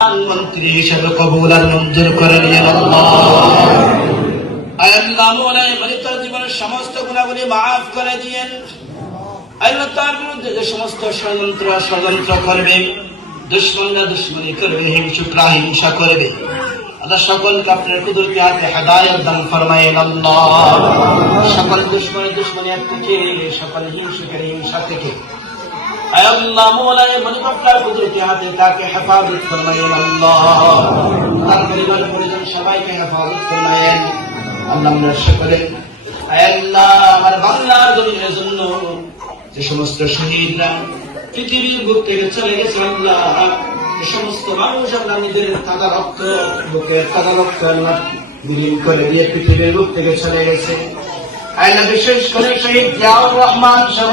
প্রধানমন্ত্রী হিসেবে কবুল আর মঞ্জুর করে নিয়ে আল্লাহ। আল্লাহ মৌলাই বলি তার জীবনের সমস্ত গুণাগুলি মাফ করে দিয়েন। তার বিরুদ্ধে যে সমস্ত ষড়যন্ত্র ষড়যন্ত্র করবে, দুশ্মনরা দুশ্মনী করবে, হিংসুকরা হিংসা করবে। আল্লাহ সকলকে আপনার কুদরতি হাতে হেদায়ত দান ফরমায়েন আল্লাহ। সকল দুশ্মনী দুশ্মনিয়ার থেকে, সকল হিংসুকের হিংসা থেকে আল্লাহ মৌলায় মনে আপনার কুদরতি হাতে তাকে হেফাজত ফরমায়েন আল্লাহ। তার পরিবার পরিজন সবাইকে হেফাজত ফরমায়েন। আল্লাহ আমরা সকলে আল্লাহ, আমার বাংলার জমিনের জন্য যে সমস্ত শহীদরা পৃথিবীর বুক থেকে চলে গেছে আল্লাহ, যে সমস্ত মানুষ আল্লাহ নিজের তাজা রক্ত, বুকের তাজা রক্ত আল্লাহ বিলীন করে দিয়ে পৃথিবীর বুক থেকে চলে গেছে। আল্লাহ বিশেষ করে শহীদ জিয়াউর রহমান সহ